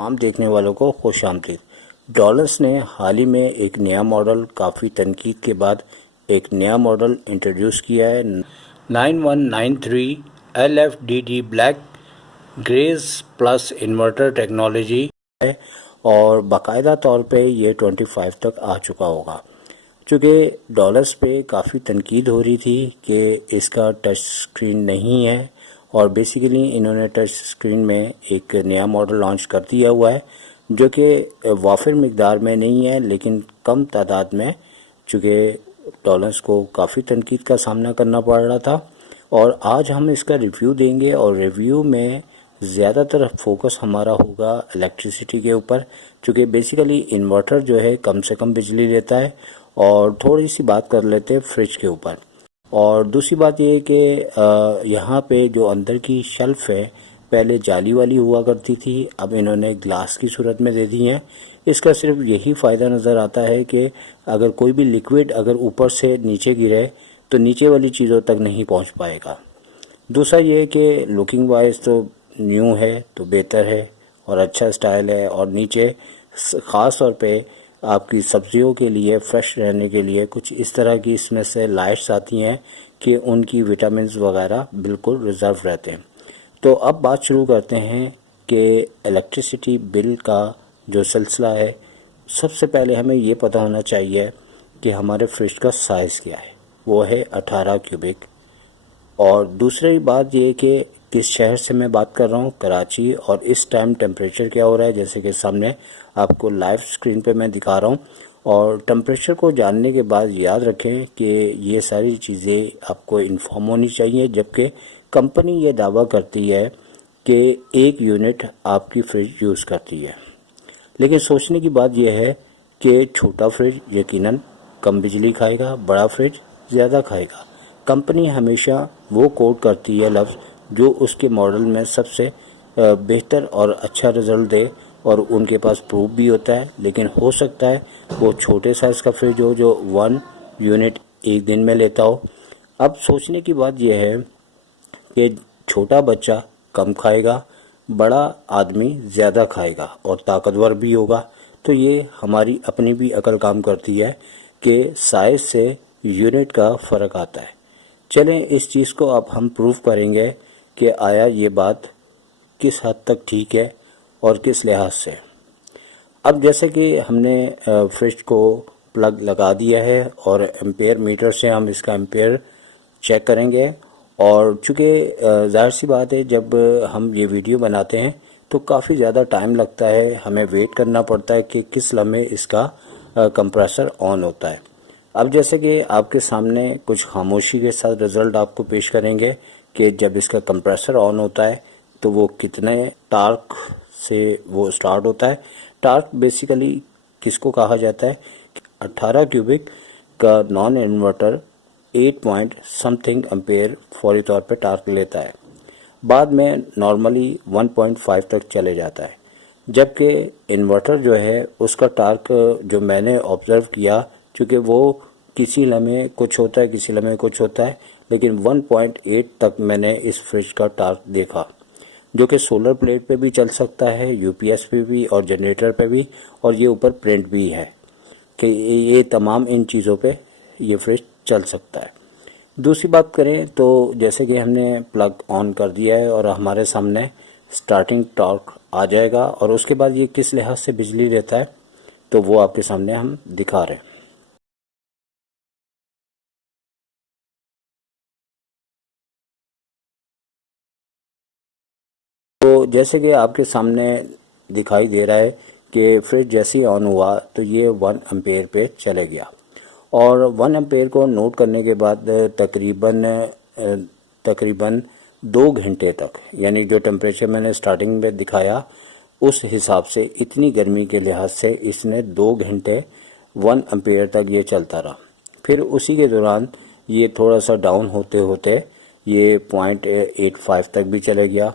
तमाम देखने वालों को खुश आमदीद। डॉलर्स ने हाल ही में एक नया मॉडल काफ़ी तनकीद के बाद एक नया मॉडल इंट्रोड्यूस किया है। 9193 LFDD black grey plus inverter technology है और बाकायदा तौर पे ये 25 तक आ चुका होगा। चूँकि डॉलर्स पे काफ़ी तनकीद हो रही थी कि इसका टच स्क्रीन नहीं है और बेसिकली इन्होंने टच स्क्रीन में एक नया मॉडल लॉन्च कर दिया हुआ है जो कि वाफिर मिकदार में नहीं है लेकिन कम तादाद में, चूँकि डॉलर्स को काफ़ी तनकीद का सामना करना पड़ रहा था। और आज हम इसका रिव्यू देंगे और रिव्यू में ज़्यादातर फोकस हमारा होगा इलेक्ट्रिसिटी के ऊपर, चूँकि बेसिकली इन्वर्टर जो है कम से कम बिजली लेता है। और थोड़ी सी बात कर लेते हैं फ्रिज के ऊपर। और दूसरी बात ये है कि यहाँ पे जो अंदर की शेल्फ है पहले जाली वाली हुआ करती थी, अब इन्होंने ग्लास की सूरत में दे दी है। इसका सिर्फ यही फ़ायदा नज़र आता है कि अगर कोई भी लिक्विड अगर ऊपर से नीचे गिरे तो नीचे वाली चीज़ों तक नहीं पहुँच पाएगा। दूसरा ये है कि लुकिंग वाइज तो न्यू है तो बेहतर है और अच्छा स्टाइल है। और नीचे ख़ास तौर पे आपकी सब्जियों के लिए फ्रेश रहने के लिए कुछ इस तरह की इसमें से लाइट्स आती हैं कि उनकी विटामिन्स वगैरह बिल्कुल रिज़र्व रहते हैं। तो अब बात शुरू करते हैं कि इलेक्ट्रिसिटी बिल का जो सिलसिला है। सबसे पहले हमें ये पता होना चाहिए कि हमारे फ्रिज का साइज़ क्या है, वो है 18 क्यूबिक। और दूसरी बात ये कि किस शहर से मैं बात कर रहा हूँ, कराची, और इस टाइम टेम्परेचर क्या हो रहा है, जैसे कि सामने आपको लाइव स्क्रीन पे मैं दिखा रहा हूँ। और टेम्परेचर को जानने के बाद याद रखें कि ये सारी चीज़ें आपको इन्फॉर्म होनी चाहिए, जबकि कंपनी ये दावा करती है कि 1 यूनिट आपकी फ्रिज यूज़ करती है। लेकिन सोचने की बात यह है कि छोटा फ्रिज यकीनन कम बिजली खाएगा, बड़ा फ्रिज ज़्यादा खाएगा। कंपनी हमेशा वो कोट करती है लफ्ज़ जो उसके मॉडल में सबसे बेहतर और अच्छा रिज़ल्ट दे, और उनके पास प्रूफ भी होता है। लेकिन हो सकता है वो छोटे साइज़ का फ्रिज हो जो 1 यूनिट एक दिन में लेता हो। अब सोचने की बात यह है कि छोटा बच्चा कम खाएगा, बड़ा आदमी ज़्यादा खाएगा और ताकतवर भी होगा। तो ये हमारी अपनी भी अकल काम करती है कि साइज़ से यूनिट का फ़र्क आता है। चलें इस चीज़ को अब हम प्रूव करेंगे कि आया ये बात किस हद तक ठीक है और किस लिहाज से। अब जैसे कि हमने फ्रिज को प्लग लगा दिया है और एम्पेयर मीटर से हम इसका एम्पेयर चेक करेंगे। और चूँकि ज़ाहिर सी बात है जब हम ये वीडियो बनाते हैं तो काफ़ी ज़्यादा टाइम लगता है, हमें वेट करना पड़ता है कि किस लम्हे इसका कंप्रेसर ऑन होता है। अब जैसे कि आपके सामने कुछ खामोशी के साथ रिज़ल्ट आपको पेश करेंगे कि जब इसका कंप्रेसर ऑन होता है तो वो कितने टार्क से वो स्टार्ट होता है। टार्क बेसिकली किसको कहा जाता है, 18 क्यूबिक का non inverter 8 point something ampere फौरी तौर पे टार्क लेता है, बाद में नॉर्मली 1.5 तक चले जाता है। जबकि इन्वर्टर जो है उसका टार्क जो मैंने ऑब्ज़र्व किया, चूँकि वो किसी लम्हे कुछ होता है किसी लम्हे कुछ होता है, लेकिन 1.8 तक मैंने इस फ्रिज का टार्क देखा, जो कि सोलर प्लेट पे भी चल सकता है, यूपीएस पे भी और जनरेटर पे भी, और ये ऊपर प्रिंट भी है कि ये तमाम इन चीज़ों पे ये फ्रिज चल सकता है। दूसरी बात करें तो जैसे कि हमने प्लग ऑन कर दिया है और हमारे सामने स्टार्टिंग टॉर्क आ जाएगा, और उसके बाद ये किस लिहाज से बिजली लेता है तो वो आपके सामने हम दिखा रहे हैं। तो जैसे कि आपके सामने दिखाई दे रहा है कि फ्रिज जैसे ही ऑन हुआ तो ये 1 एम्पेयर पे चले गया। और 1 एम्पेयर को नोट करने के बाद तकरीबन 2 घंटे तक, यानी जो टेम्परेचर मैंने स्टार्टिंग में दिखाया उस हिसाब से इतनी गर्मी के लिहाज से इसने 2 घंटे 1 एम्पेयर तक ये चलता रहा। फिर उसी के दौरान ये थोड़ा सा डाउन होते होते ये 0.85 तक भी चले गया,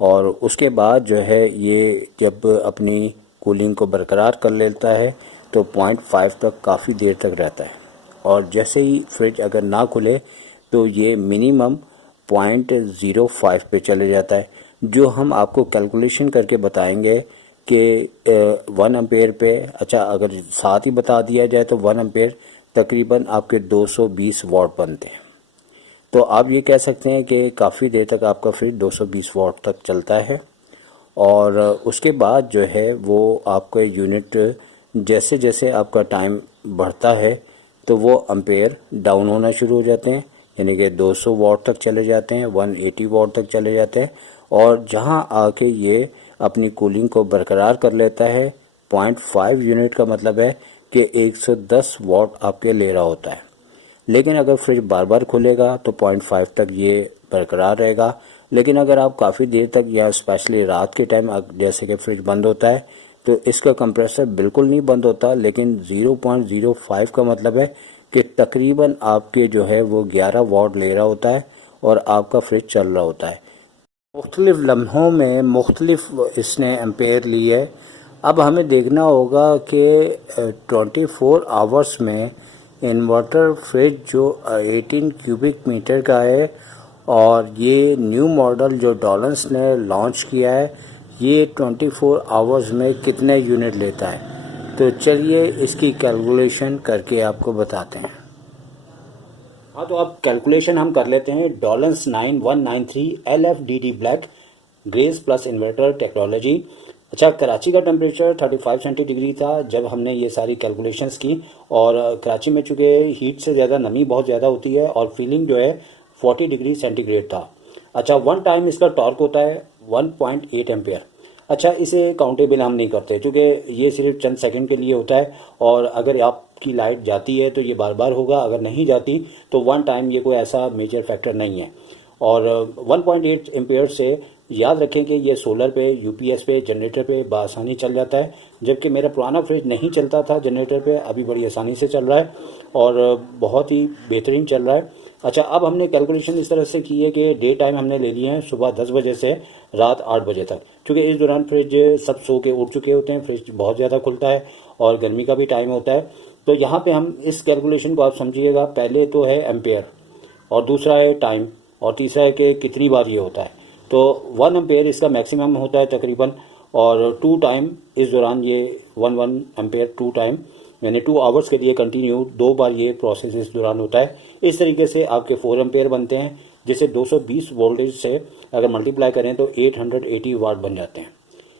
और उसके बाद जो है ये जब अपनी कूलिंग को बरकरार कर लेता है तो 0.5 तक काफ़ी देर तक रहता है। और जैसे ही फ्रिज अगर ना खुले तो ये मिनिमम 0.05 पे चले जाता है, जो हम आपको कैलकुलेशन करके बताएंगे कि 1 एम्पेयर पे, अच्छा अगर साथ ही बता दिया जाए तो 1 एम्पेयर तकरीबन आपके 220 वॉट बनते हैं। तो आप ये कह सकते हैं कि काफ़ी देर तक आपका फ्रिज 220 वॉट तक चलता है। और उसके बाद जो है वो आपका यूनिट जैसे जैसे आपका टाइम बढ़ता है तो वो एम्पेयर डाउन होना शुरू हो जाते हैं, यानी कि 200 वॉट तक चले जाते हैं, 180 वॉट तक चले जाते हैं। और जहां आके ये अपनी कूलिंग को बरकरार कर लेता है, 0.5 यूनिट का मतलब है कि 110 वॉट आपके ले रहा होता है। लेकिन अगर फ्रिज बार बार खुलेगा तो 0.5 तक ये बरकरार रहेगा। लेकिन अगर आप काफ़ी देर तक या स्पेशली रात के टाइम जैसे कि फ्रिज बंद होता है तो इसका कंप्रेसर बिल्कुल नहीं बंद होता, लेकिन 0.05 का मतलब है कि तकरीबन आपके जो है वो 11 वॉट ले रहा होता है और आपका फ्रिज चल रहा होता है। मुख्तलिफ लम्हों में मुख्तलिफ इसने एम्पेयर ली है। अब हमें देखना होगा कि 24 आवर्स में इन्वर्टर फ्रिज जो 18 क्यूबिक मीटर का है और ये न्यू मॉडल जो डॉलन्स ने लॉन्च किया है, ये 24 आवर्स में कितने यूनिट लेता है। तो चलिए इसकी कैलकुलेशन करके आपको बताते हैं। हाँ, तो अब कैलकुलेशन हम कर लेते हैं। डॉलन्स 9193 LFDD black grace plus inverter technology. अच्छा, कराची का टेम्परेचर 35 सेंटीग्रेड था जब हमने ये सारी कैलकुलेशंस की। और कराची में चूँकि हीट से ज़्यादा नमी बहुत ज़्यादा होती है और फीलिंग जो है 40 डिग्री सेंटीग्रेड था। अच्छा, 1 टाइम इसका टॉर्क होता है 1.8 एम्पेयर। अच्छा, इसे काउंटेबल हम नहीं करते क्योंकि ये सिर्फ चंद सेकंड के लिए होता है और अगर आपकी लाइट जाती है तो ये बार बार होगा, अगर नहीं जाती तो 1 टाइम ये कोई ऐसा मेजर फैक्टर नहीं है। और 1.8 एम्पेयर से याद रखें कि ये सोलर पे, यूपीएस पे, जनरेटर पे बआसानी चल जाता है, जबकि मेरा पुराना फ्रिज नहीं चलता था जनरेटर पे, अभी बड़ी आसानी से चल रहा है और बहुत ही बेहतरीन चल रहा है। अच्छा, अब हमने कैलकुलेशन इस तरह से की है कि डे टाइम हमने ले लिए हैं सुबह 10 बजे से रात 8 बजे तक, क्योंकि इस दौरान फ्रिज सब सो के उठ चुके होते हैं, फ्रिज बहुत ज़्यादा खुलता है और गर्मी का भी टाइम होता है। तो यहाँ पे हम इस कैलकुलेशन को आप समझिएगा, पहले तो है एम्पेयर और दूसरा है टाइम और तीसरा है कि कितनी बार ये होता है। तो 1 एम्पेयर इसका मैक्सिमम होता है तकरीबन, और 2 टाइम इस दौरान ये 1 एम्पेयर 2 टाइम यानी 2 आवर्स के लिए कंटिन्यू 2 बार ये प्रोसेस इस दौरान होता है। इस तरीके से आपके 4 एम्पेयर बनते हैं, जिसे 220 वोल्टेज से अगर मल्टीप्लाई करें तो 880 वाट बन जाते हैं।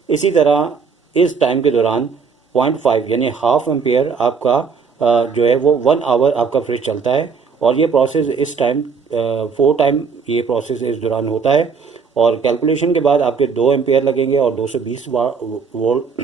इसी तरह इस टाइम के दौरान 0.5 यानी हाफ एम्पेयर आपका जो है वो 1 आवर आपका फ्रिज चलता है और ये प्रोसेस इस टाइम 4 टाइम ये प्रोसेस इस दौरान होता है। और कैलकुलेशन के बाद आपके 2 एम्पेयर लगेंगे और 220 वोल्ट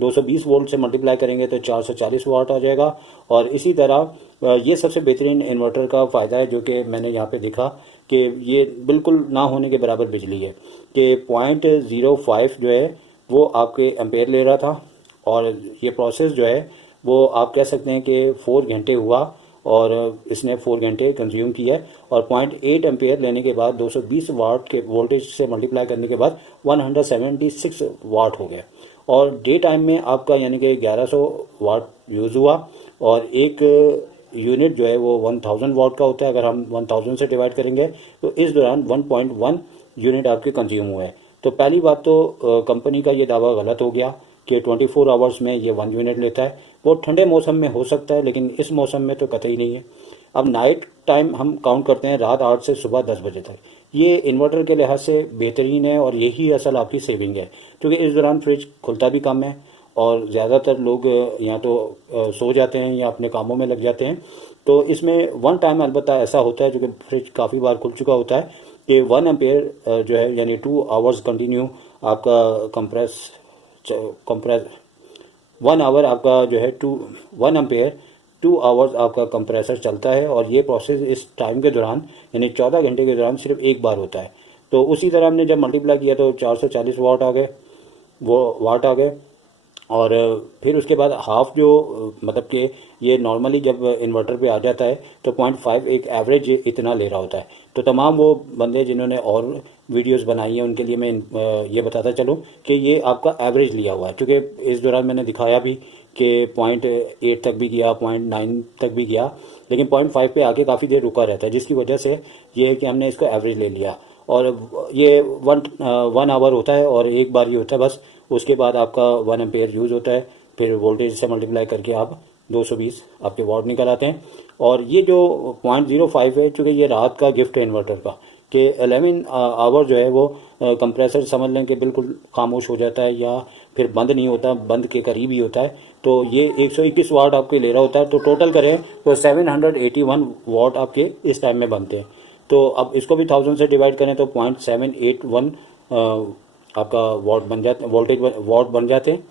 220 वोल्ट से मल्टीप्लाई करेंगे तो 440 वाट आ जाएगा। और इसी तरह ये सबसे बेहतरीन इन्वर्टर का फ़ायदा है जो कि मैंने यहाँ पे दिखा कि ये बिल्कुल ना होने के बराबर बिजली है कि 0.05 जो है वो आपके एम्पेयर ले रहा था और ये प्रोसेस जो है वो आप कह सकते हैं कि 4 घंटे हुआ और इसने 4 घंटे कंज्यूम किया है। और 0.8 एम्पेयर लेने के बाद 220 वाट के वोल्टेज से मल्टीप्लाई करने के बाद 176 वाट हो गया। और डे टाइम में आपका यानी कि 1100 वाट यूज़ हुआ और एक यूनिट जो है वो 1000 वाट का होता है। अगर हम 1000 से डिवाइड करेंगे तो इस दौरान 1.1 यूनिट आपके कंज्यूम हुए हैं। तो पहली बात तो कंपनी का ये दावा गलत हो गया कि 24 आवर्स में ये 1 यूनिट लेता है। वो ठंडे मौसम में हो सकता है लेकिन इस मौसम में तो कतई नहीं है। अब नाइट टाइम हम काउंट करते हैं रात 8 से सुबह 10 बजे तक। ये इन्वर्टर के लिहाज से बेहतरीन है और यही असल आपकी सेविंग है, क्योंकि इस दौरान फ्रिज खुलता भी कम है और ज़्यादातर लोग या तो सो जाते हैं या अपने कामों में लग जाते हैं। तो इसमें 1 टाइम अलबत्ता ऐसा होता है जो कि फ्रिज काफ़ी बार खुल चुका होता है कि 1 एम्पेयर जो है यानी 2 आवर्स कंटिन्यू आपका कंप्रेस 1 आवर आपका जो है 1 एम्पेयर 2 आवर्स आपका कंप्रेसर चलता है और ये प्रोसेस इस टाइम के दौरान यानी 14 घंटे के दौरान सिर्फ एक बार होता है। तो उसी तरह हमने जब मल्टीप्लाई किया तो 440 वाट आ गए। और फिर उसके बाद हाफ जो मतलब कि ये नॉर्मली जब इन्वर्टर पे आ जाता है तो 0.5 एक एवरेज इतना ले रहा होता है। तो तमाम वो बंदे जिन्होंने और वीडियोस बनाई हैं उनके लिए मैं ये बताता चलूँ कि ये आपका एवरेज लिया हुआ है, क्योंकि इस दौरान मैंने दिखाया भी कि 0.8 तक भी गया, 0.9 तक भी गया, लेकिन 0.5 पे आके काफ़ी देर रुका रहता है, जिसकी वजह से ये है कि हमने इसको एवरेज ले लिया। और ये 1 आवर होता है और एक बार ये होता है बस, उसके बाद आपका 1 एम्पेयर यूज़ होता है, फिर वोल्टेज से मल्टीप्लाई करके आप 220 आपके वाट निकल आते हैं। और ये जो 0.05 है, चूँकि ये रात का गिफ्ट है इन्वर्टर का, कि 11 आवर जो है वो कंप्रेसर समझ लें कि बिल्कुल खामोश हो जाता है या फिर बंद नहीं होता, बंद के करीब ही होता है। तो ये 121 वाट आपके ले रहा होता है, तो टोटल करें तो 781 वाट आपके इस टाइम में बनते हैं। तो अब इसको भी 1000 से डिवाइड करें तो 0.781 आपका वाट बन जाते, वोल्टेज वाट बन जाते हैं।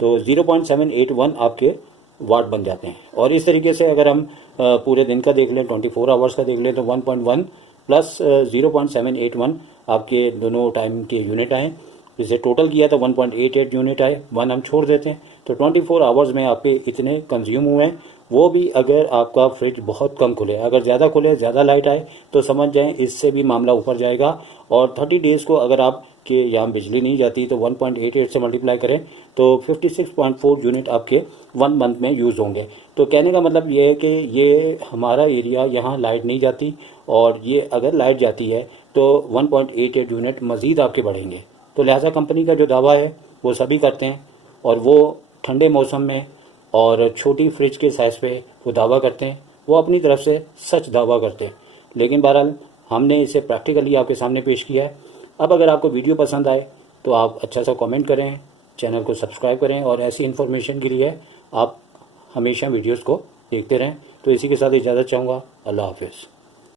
तो 0.781 आपके वाट बन जाते हैं। और इस तरीके से अगर हम पूरे दिन का देख लें, 24 आवर्स का देख लें, तो 1.1 प्लस 0.781 आपके दोनों टाइम के यूनिट आए। इसे टोटल किया तो 1.88 यूनिट आए, 1 हम छोड़ देते हैं। तो 24 आवर्स में आपके इतने कंज्यूम हुए हैं, वो भी अगर आपका फ्रिज बहुत कम खुले। अगर ज़्यादा खुले, ज़्यादा लाइट आए तो समझ जाएं इससे भी मामला ऊपर जाएगा। और 30 डेज़ को अगर आप कि यहाँ बिजली नहीं जाती तो 1.88 से मल्टीप्लाई करें तो 56.4 यूनिट आपके 1 मंथ में यूज़ होंगे। तो कहने का मतलब ये है कि ये हमारा एरिया, यहाँ लाइट नहीं जाती, और ये अगर लाइट जाती है तो 1.88 यूनिट मज़ीद आपके बढ़ेंगे। तो लिहाजा कंपनी का जो दावा है वो सभी करते हैं, और वो ठंडे मौसम में और छोटी फ्रिज के साइज़ पे वो दावा करते हैं, वो अपनी तरफ से सच दावा करते हैं। लेकिन बहरहाल हमने इसे प्रैक्टिकली आपके सामने पेश किया है। अब अगर आपको वीडियो पसंद आए तो आप अच्छा सा कमेंट करें, चैनल को सब्सक्राइब करें, और ऐसी इन्फॉर्मेशन के लिए आप हमेशा वीडियोस को देखते रहें। तो इसी के साथ इजाज़त चाहूँगा। अल्लाह हाफिज़।